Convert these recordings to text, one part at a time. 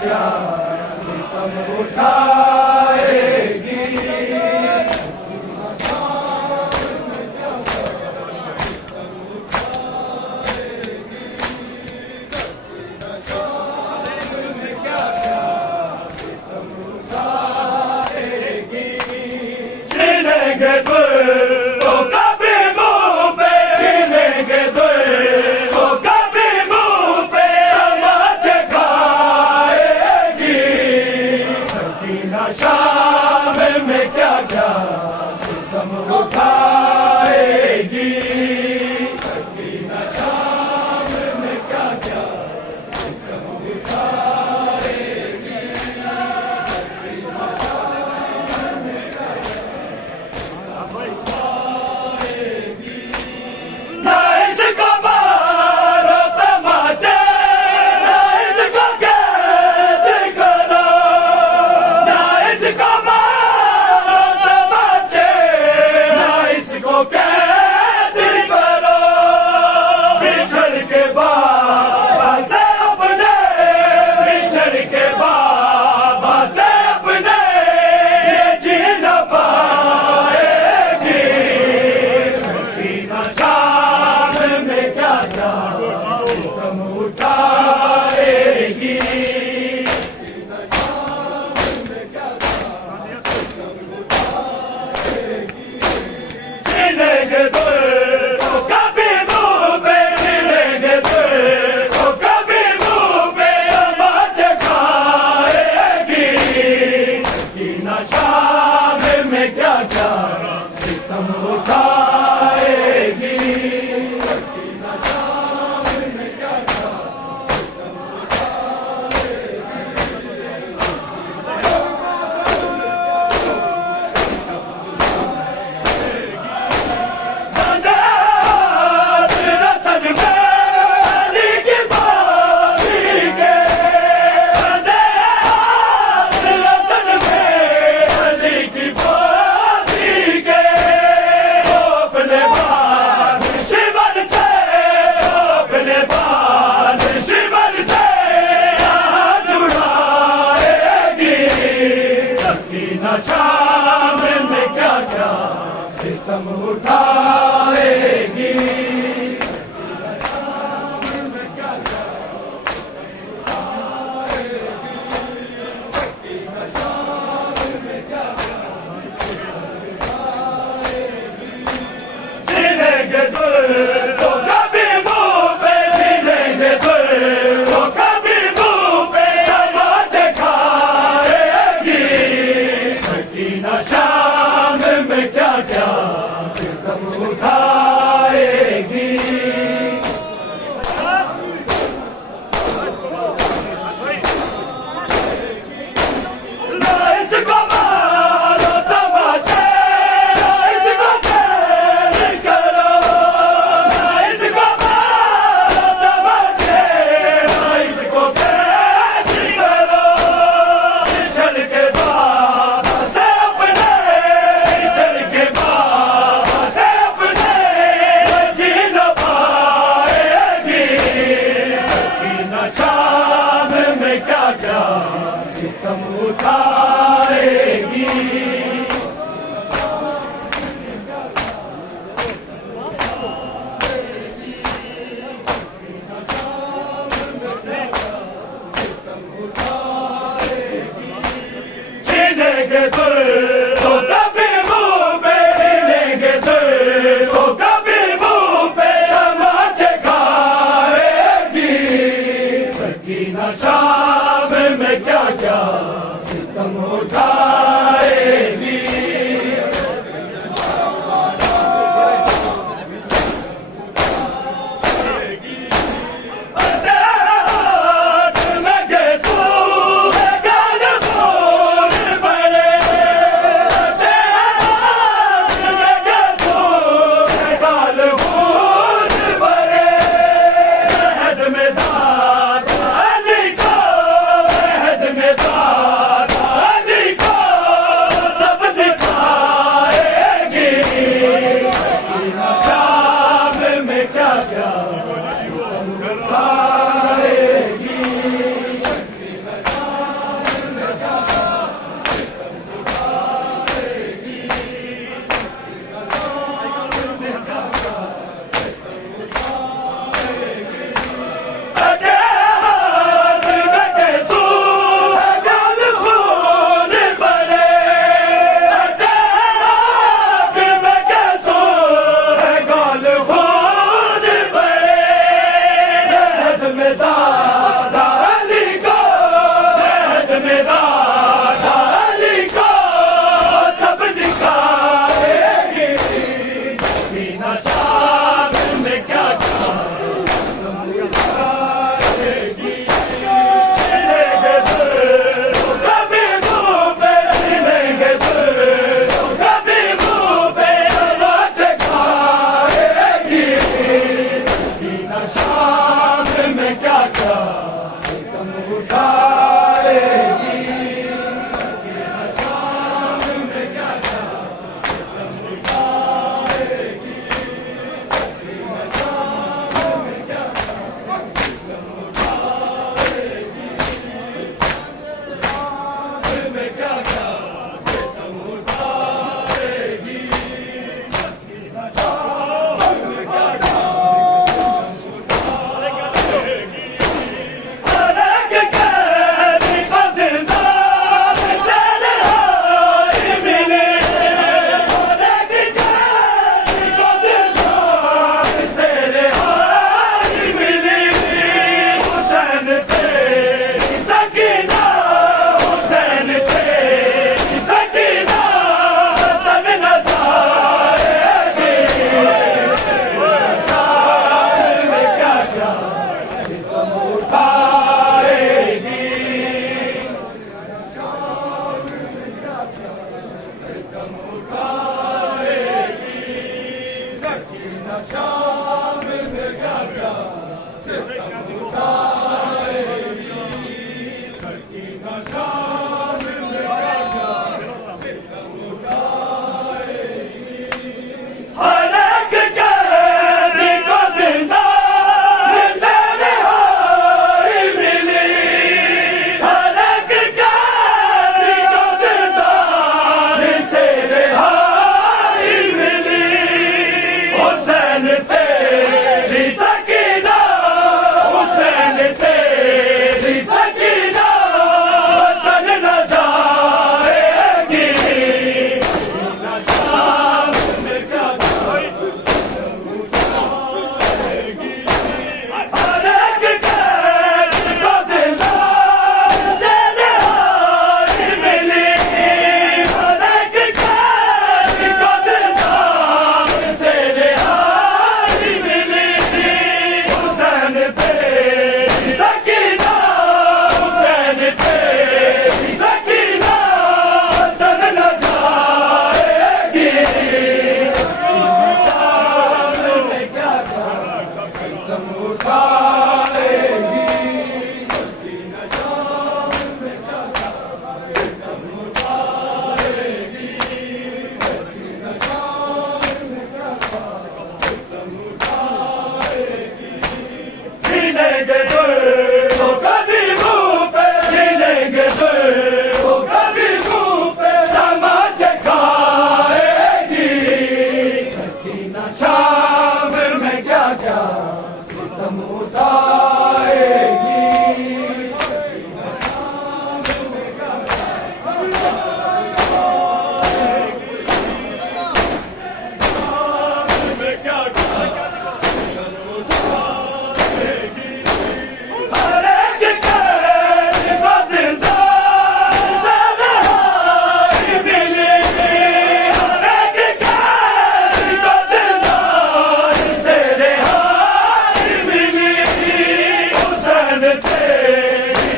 क्या सितम उठाएगी। छीनेंगे तो कभी मुंह पे, छीनेंगे तो कभी मुंह पे तमाचे खाएगी। सकीना शाम में क्या क्या सितम उठाएगी। सकीना शाम में क्या क्या सितम उठाएगी। ना इसको मारो तमाचे, ना इसको कैद करो, ना इसको मारो तमाचे, ना इसको कैद करो। बिछड़ के बाबा से अपने, बिछड़ के बाबा से अपने ये जी न पाएगी। सकीना शाम में क्या क्या सितम उठाएगी। छीनेंगे तो कभी मुंह पे, छीनेंगे तो कभी मुंह पे तमाचे खाएगी। सकीना शाम में क्या क्या सितम उठाएगी। सकीना शाम में क्या क्या सितम उठाएगी। बंदात रसन में अली की बारी के, बंदात रसन में अली की बारी के। वो अपने बाल शिमर से, वो अपने बाल शिमर से आज उड़ाएगी। सकीना शाम में क्या क्या सितम उठाएगी। छीनेंगे तो कभी मुंह पे, छीनेंगे तो कभी मुंह पे तमाचे खाएगी। सकीना शाम में क्या क्या सितम उठाएगी। ना इसको मारो तमाचे, ना इसको कैद करो, ना इसको मारो तमाचे, ना इसको कैद करो। बिछड़ के बाबा से अपने, बिछड़ के बाबा से अपने जी न पाएगी। सकीना शाम में क्या क्या सितम उठाएगी। छीनेंगे तो कभी मुंह पे, छीनेंगे तो कभी मुंह पे तमाचे खाएगी। सकीना शाम में क्या क्या सितम उठाएगी। बंदात में गेसू में गाल खून भरे, बंदात में गेसू में गाल खून भरे। महद में दाता अली को, महद में दाता अली को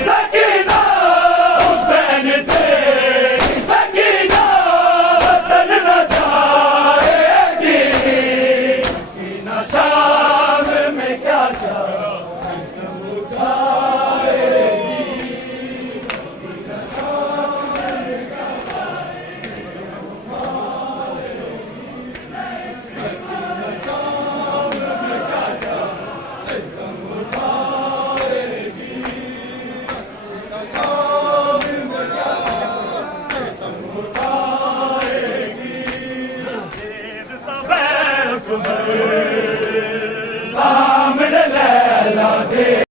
सकीना हुसैन तेरी सकीना वतन न जाएगी सकीना शाम में क्या क्या सामने लैला दे